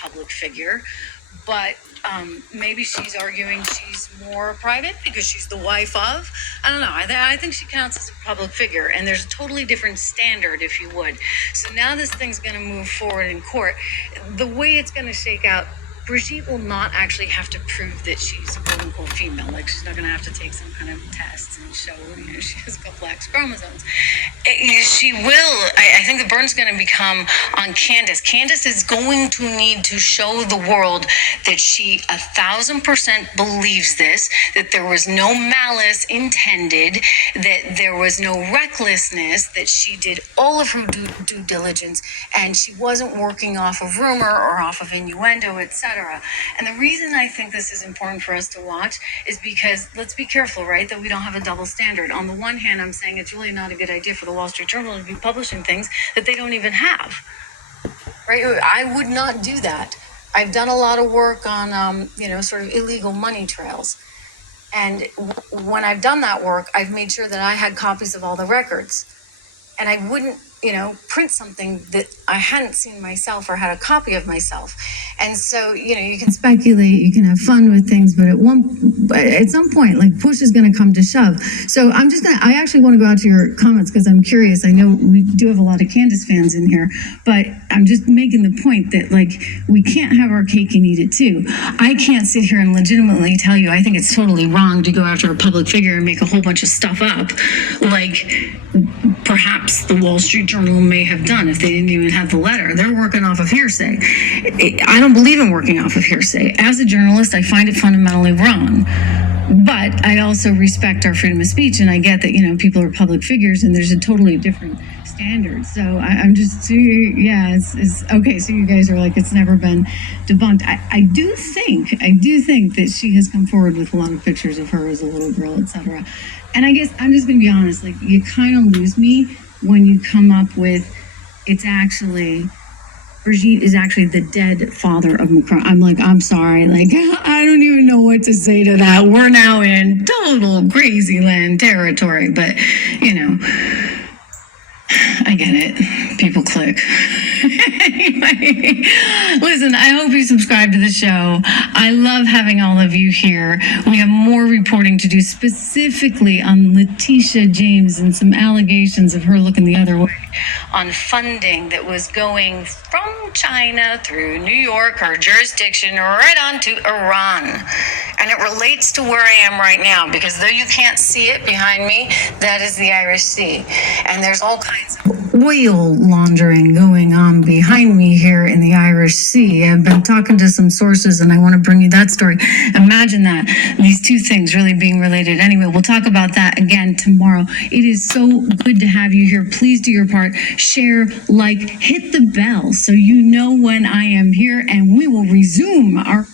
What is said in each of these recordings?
public figure, but maybe she's arguing she's more private because she's the wife of. I don't know. I think she counts as a public figure, and there's a totally different standard, if you would. So now this thing's going to move forward in court. The way it's going to shake out, Brigitte will not actually have to prove that she's a quote unquote female. Like, she's not going to have to take some kind of test and show, she has a couple X chromosomes. She will, I think the burden's going to become on Candace. Candace is going to need to show the world that she 1,000% believes this, that there was no malice intended, that there was no recklessness, that she did all of her due diligence, and she wasn't working off of rumor or off of innuendo, etc. And the reason I think this is important for us to watch is because, let's be careful, right, that we don't have a double standard. On the one hand, I'm saying it's really not a good idea for the Wall Street Journal to be publishing things that they don't even have, right? I would not do that. I've done a lot of work on, sort of illegal money trails. And when I've done that work, I've made sure that I had copies of all the records. And I wouldn't, print something that I hadn't seen myself or had a copy of myself. And so, you can speculate, you can have fun with things, but at some point, like, push is going to come to shove. So I actually want to go out to your comments because I'm curious. I know we do have a lot of Candace fans in here, but I'm just making the point that, like, we can't have our cake and eat it too. I can't sit here and legitimately tell you I think it's totally wrong to go after a public figure and make a whole bunch of stuff up, like perhaps the Wall Street Journal may have done if they didn't even have the letter. They're working off of hearsay. I don't believe in working off of hearsay. As a journalist, I find it fundamentally wrong. But I also respect our freedom of speech, and I get that, people are public figures and there's a totally different standard. So I'm just, it's okay. So you guys are like, it's never been debunked. I do think that she has come forward with a lot of pictures of her as a little girl, etc. And I guess I'm just going to be honest, like, you kind of lose me when you come up with, Brigitte is actually the dead father of Macron. I'm like, I'm sorry. Like, I don't even know what to say to that. We're now in total crazy land territory, but, I get it. People click. Anyway, listen, I hope you subscribe to the show. I love having all of you here. We have more reporting to do specifically on Letitia James and some allegations of her looking the other way on funding that was going from China through New York, her jurisdiction, right on to Iran. And it relates to where I am right now, because though you can't see it behind me, that is the Irish Sea. And there's all kinds of oil laundering going on behind me here in the Irish Sea. I've been talking to some sources and I want to bring you that story. Imagine that, these two things really being related. Anyway, we'll talk about that again tomorrow. It is so good to have you here. Please do your part. Share, like, hit the bell so you know when I am here, and we will resume our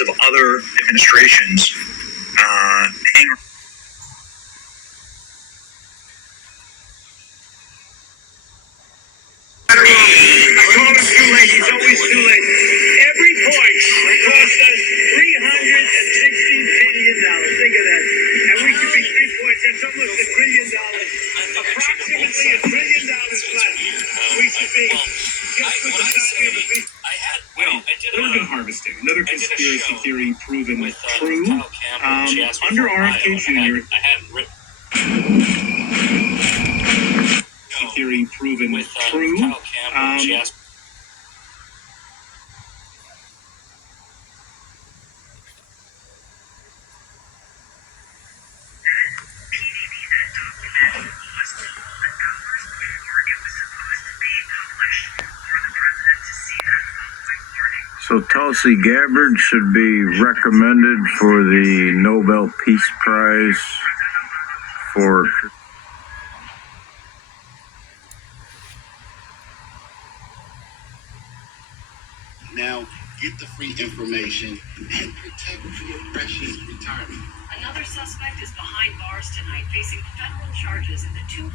of other administrations hang. It's too late. It's always too late. Every point cost us $360 billion. Think of that. And we could be 3 points. That's almost $1 trillion. Approximately $1 trillion left. We should be just with the value of the beef. Organ harvesting, another conspiracy theory proven true. Under RFK Jr. I hadn't written. Theory proven true. She asked. So Tulsi Gabbard should be recommended for the Nobel Peace Prize for... Now, get the free information and protect your precious retirement. Another suspect is behind bars tonight, facing federal charges in the two